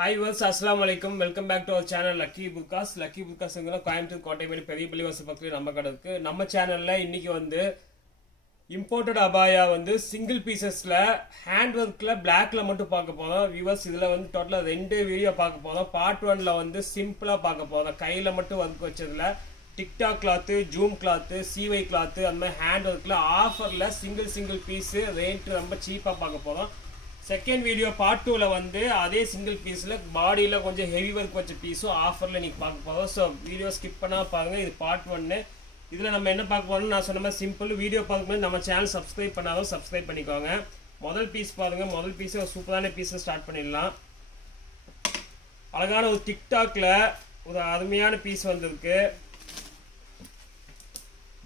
Hi viewers, assalamu alaikum. Welcome back to our channel Lucky Burkas. Lucky Burkas Coimbatore Kottaimedu பெரிய பள்ளிவாசல் பக்கத்துல நம்ம கடை இருக்கு. நம்ம சேனல்ல இன்னைக்கு வந்து இம்போர்ட்டட் அபாயா வந்து சிங்கிள் பீசஸ்ல ஹேண்ட் ஒர்க்ல பிளாக்ல மட்டும் பார்க்க போறோம். வியூவர்ஸ் இதுல வந்து டோட்டலா ரெண்டு வீடியோ பார்க்க போறோம். பார்ட் 1ல வந்து சிம்பிளா பார்க்க போறோம். கையில மட்டும் ஒர்க் வச்சதுல டிக்டாக் கிளாத், ஜூம் கிளாத், சிவை கிளாத் அந்த மாதிரி ஹேண்ட் ஒர்க்ல ஆஃபர்ல சிங்கிள் பீஸ் ரேட் ரொம்ப சீப்பா பார்க்க போறோம். செகண்ட் வீடியோ பார்ட் 2ல வந்து அதே சிங்கிள் பீஸில் பாடியில் கொஞ்சம் ஹெவி ஒர்க் வச்ச பீஸும் ஆஃபரில் நீங்கள் பார்க்க போகிறோம். ஸோ வீடியோ ஸ்கிப் பண்ணால் பாருங்கள். இது பார்ட் 1. இதில் நம்ம என்ன பார்க்க போகிறோம்னு நான் சொன்ன மாதிரி சிம்பிள் வீடியோ பார்க்கும்போது நம்ம சேனல் சப்ஸ்கிரைப் பண்ணாலும் சப்ஸ்கிரைப் பண்ணிக்கோங்க. முதல் பீஸ் பாருங்கள். முதல் பீஸை ஒரு சூப்பரான பீஸை ஸ்டார்ட் பண்ணிடலாம். அழகான ஒரு டிக்டாக்ல ஒரு அருமையான பீஸ் வந்திருக்கு.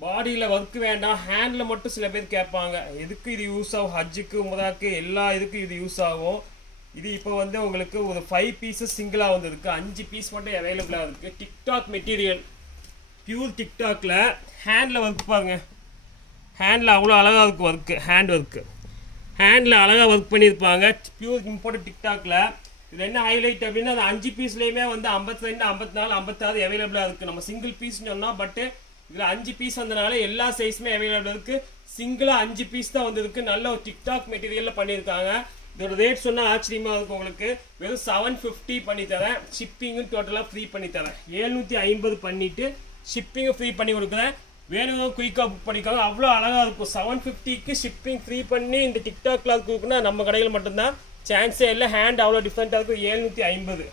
பாடியில் ஒர்க் வேண்டாம், ஹேண்டில் மட்டும் சில பேர் கேட்பாங்க. எதுக்கு இது யூஸ் ஆகும்? ஹஜ்ஜுக்கு, உமராக்கு எல்லா இதுக்கும் இது யூஸ் ஆகும். இது இப்போ வந்து உங்களுக்கு ஒரு 5 பீஸஸ் சிங்கிளாக வந்துருக்கு. 5 பீஸ் மட்டும் அவைலபிளாக இருக்குது. டிக்டாக் மெட்டீரியல், பியூர் டிக்டாக்ல ஹேண்டில் ஒர்க் பாருங்க. ஹேண்டில் அவ்வளோ அழகாக இருக்கும் ஒர்க்கு. ஹேண்டில் அழகாக ஒர்க் பண்ணியிருப்பாங்க. பியூர் இம்போர்ட்டட் டிக்டாக்ல இது என்ன ஹைலைட் அப்படின்னா அது 5 பீஸ்லேயுமே வந்து 52, 54, 56 அவைலபிளாக இருக்குது. நம்ம சிங்கிள் பீஸ்ன்னு சொன்னால் பட்டு இதில் 5 பீஸ் வந்தனால எல்லா சைஸுமே அவைலபிள் இருக்குது. சிங்கிளாக 5 பீஸ் தான் வந்துருக்கு. நல்ல ஒரு டிக்டாக் மெட்டீரியலில் பண்ணியிருக்காங்க. இதோட ரேட் சொன்னால் ஆச்சரியமாக இருக்கும் உங்களுக்கு. வெறும் 750 பண்ணி தரேன். ஷிப்பிங்கும் டோட்டலாக ஃப்ரீ பண்ணி தரேன். 750 பண்ணிவிட்டு ஷிப்பிங்கும் ஃப்ரீ பண்ணி கொடுக்குறேன். வேணுங்க குயிக்காக புக் பண்ணிக்கோங்க. அவ்வளோ அழகாக இருக்கும். 750க்கு ஷிப்பிங் ஃப்ரீ பண்ணி இந்த டிக்டாக் கிளாத் கொடுக்குன்னா நம்ம கடையில் மட்டும்தான். சான்ஸே இல்லை. ஹேண்ட் அவ்வளோ டிஃப்ரெண்ட்டாக இருக்கும். 750.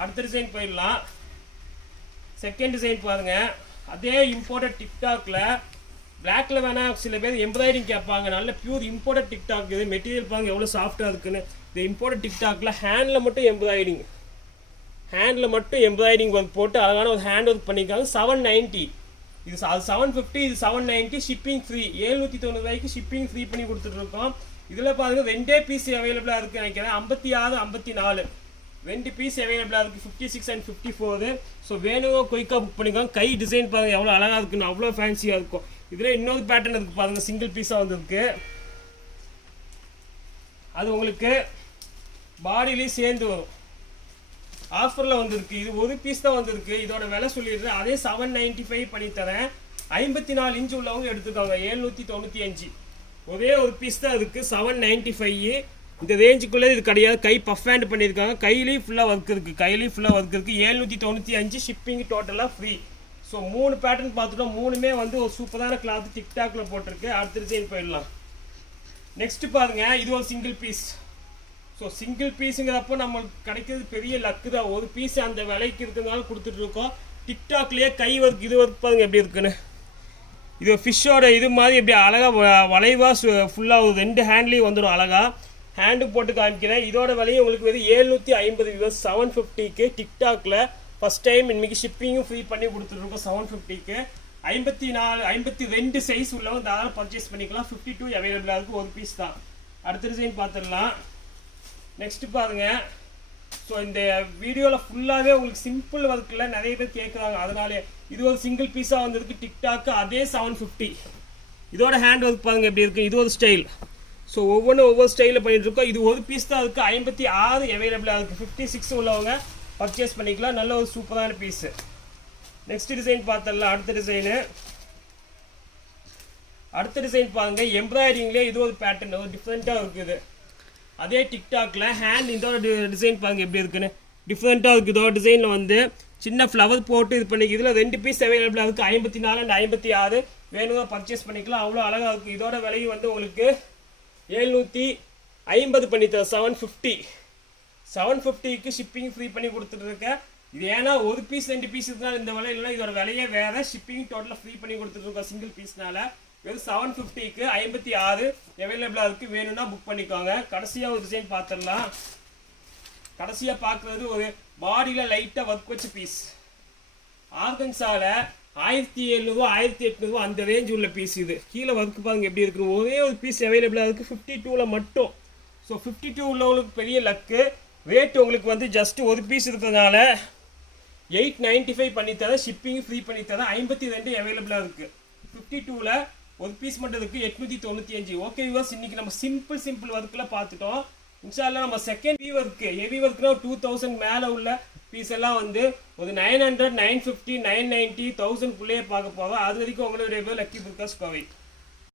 அடுத்த டிசைன் போயிடலாம். செகண்ட் டிசைன் பாருங்கள். அதே இம்போர்ட்டட் டிக்டாக்ல பிளாக்ல வேணா சில பேர் எம்ப்ராய்டிங் கேட்பாங்க. நல்ல பியூர் இம்போர்ட்டட் டிக்டாக். இது மெட்டீரியல் பாருங்க எவ்வளோ சாஃப்டாக இருக்குன்னு. இந்த இம்போர்ட்டட் டிக்டாக்ல ஹேண்டில் மட்டும் எம்ப்ராய்டிங் ஒர்க் போட்டு அழகான ஒரு ஹேண்ட் ஒர்க் பண்ணியிருக்காங்க. 790. இது 750, இது 790. Shipping free. 790 ரூபாய்க்கு ஷிப்பிங் ஃப்ரீ பண்ணி கொடுத்துட்ருக்கோம். இதில் பாருங்க 2 பீஸ் அவைலபிளாக இருக்குது நினைக்கிறேன். 56, 54 2 பீஸ் அவைலபிளாக இருக்குது. 56 and 54. ஸோ வேணுங்க குயிக்காக புக் பண்ணிக்கோங்க. கை டிசைன் பாருங்கள் எவ்வளோ அழகாக இருக்குன்னு. அவ்வளோ ஃபேன்சியாக இருக்கும். இதில் இன்னொரு பேட்டர்ன் இருக்குது பாருங்கள். சிங்கிள் பீஸாக வந்துருக்கு. அது உங்களுக்கு பாடியிலையும் சேர்ந்து வரும். ஆஃபரில் வந்துருக்கு. இது ஒரு பீஸ் தான் வந்திருக்கு. இதோட விலை சொல்லிடுறேன். அதே 795 பண்ணி தரேன். 54 இன்ச் உள்ளவங்க எடுத்துக்கோங்க. 795. ஒரே ஒரு பீஸ் தான் இருக்குது. 795. இந்த ரேஞ்சுக்குள்ளே இது கிடையாது. கை பஃப் ஹேண்ட் பண்ணியிருக்காங்க. கையிலையும் ஃபுல்லாக ஒர்க் இருக்குது. 795. ஷிப்பிங் டோட்டலாக ஃப்ரீ. ஸோ 3 பேட்டர்ன் பார்த்துட்டோம். 3மே வந்து ஒரு சூப்பரான கிளாத் டிக்டாக்ல போட்டிருக்கு. அடுத்த டிசைன் போயிடலாம். நெக்ஸ்ட் பாருங்க. இது ஒரு சிங்கிள் பீஸ். ஸோ சிங்கிள் பீஸுங்கிறப்போ நம்மளுக்கு கிடைக்கிறது பெரிய லக்கு தான். ஒரு பீஸ் அந்த விலைக்கு இருக்கிறதுனால கொடுத்துட்டு இருக்கோம். டிக்டாக்லேயே கை ஒர்க் இது ஒர்க் பாருங்க எப்படி இருக்குன்னு. இது ஃபிஷ்ஷோட இது மாதிரி எப்படி அழகாக வளைவாக ஃபுல்லாக ஒரு 2 ஹேண்ட்லேயும் வந்துடும். அழகாக ஹேண்டு போட்டு காமிக்கிறேன். இதோட விலையும் உங்களுக்கு வெறும் 750. 750க்கு டிக்டாக்ல ஃபர்ஸ்ட் டைம் இன்னைக்கு ஷிப்பிங்கும் ஃப்ரீ பண்ணி கொடுத்துருக்கோம். 750க்கு 52 சைஸ் உள்ளவங்க தாராளம் பர்ச்சேஸ் பண்ணிக்கலாம். 52 அவைலபிளாக இருக்குது. ஒரு பீஸ் தான். அடுத்த டிசைன் பார்த்துடலாம். நெக்ஸ்ட் பாருங்க. ஸோ இந்த வீடியோவில் ஃபுல்லாகவே உங்களுக்கு சிம்பிள் ஒர்க்கில் நிறைய பேர் கேட்குறாங்க. அதனாலே இது ஒரு சிங்கிள் பீஸாக வந்திருக்கு. டிக்டாக்கு அதே 750. இதோட ஹேண்ட் ஒர்க் பாருங்கள் எப்படி இருக்குது. இது ஒரு ஸ்டைல். ஸோ ஒவ்வொரு ஸ்டைலில் பண்ணிட்டு இருக்கோம். இது ஒரு பீஸ் தான் இருக்குது. 56 அவைலபிளாக இருக்குது. 56 உள்ளவங்க பர்ச்சேஸ் பண்ணிக்கலாம். நல்ல ஒரு சூப்பரான பீஸு. நெக்ஸ்ட் டிசைன் பார்த்துடலாம். அடுத்த டிசைன் பாருங்க. எம்ப்ராய்டிங்லேயே இது ஒரு பேட்டர்ன் ஒரு டிஃப்ரெண்ட்டாக இருக்குது. அதே டிக்டாக்ல ஹேண்ட் இதோட டிசைன் பாருங்க எப்படி இருக்குன்னு. டிஃப்ரெண்ட்டாக இருக்குது. இதோட டிசைனில் வந்து சின்ன ஃப்ளவர் போட்டு இது பண்ணி இதில் 2 பீஸ் அவைலபிளாக இருக்குது. 54 and 56 வேணுங்க பர்ச்சேஸ் பண்ணிக்கலாம். அவ்வளோ அழகாக இருக்குது. இதோட விலையும் வந்து உங்களுக்கு 750 பண்ணி தர. 750க்கு ஷிப்பிங் ஃப்ரீ பண்ணி கொடுத்துட்டு இருக்கேன். இது ஏன்னா ஒரு பீஸ் 2 பீஸ் இருந்தால் இந்த விலை இல்லைன்னா இதோட விலையே வேற. ஷிப்பிங் டோட்டலாக ஃப்ரீ பண்ணி கொடுத்துட்டு இருக்கோம் சிங்கிள் பீஸ்னால. வெறும் 750க்கு 56 அவைலபிளாக இருக்குது. வேணும்னா புக் பண்ணிக்கோங்க. கடைசியாக ஒரு டிசைன் பார்த்துடலாம். கடைசியாக பார்க்குறது ஒரு பாடியில் லைட்டாக ஒர்க் வச்ச பீஸ். ஆர்கன்ஸால 1700, 1800 அந்த ரேஞ்ச் உள்ள பீஸ். இது கீழே ஒர்க் பாருங்க எப்படி இருக்குது. ஒரே ஒரு பீஸ் அவைலபிளாக இருக்குது. 52ல் மட்டும். ஸோ 52 உள்ளவங்களுக்கு பெரிய லக்கு. ரேட் உங்களுக்கு வந்து ஜஸ்ட் ஒரு பீஸ் இருக்கிறதுனால 895 பண்ணித்தரேன். ஷிப்பிங் ஃப்ரீ பண்ணித்தரேன். 52 அவைலபிளாக இருக்குது. 52ல் ஒரு பீஸ் மட்டும் இருக்குது. 895. ஓகே வியூவர்ஸ், இன்னைக்கு நம்ம சிம்பிள் ஒர்க்கில் பார்த்துட்டோம். இன்ஷால்லா நம்ம செகண்ட் ஹெவி ஒர்க்னா 2000 மேலே உள்ள பீஸ் எல்லாம் வந்து ஒரு 900 950 990 1000 பார்க்க போவோம். அது வரைக்கும் உங்களுடைய லக்கி புர்காஸ் கோவை.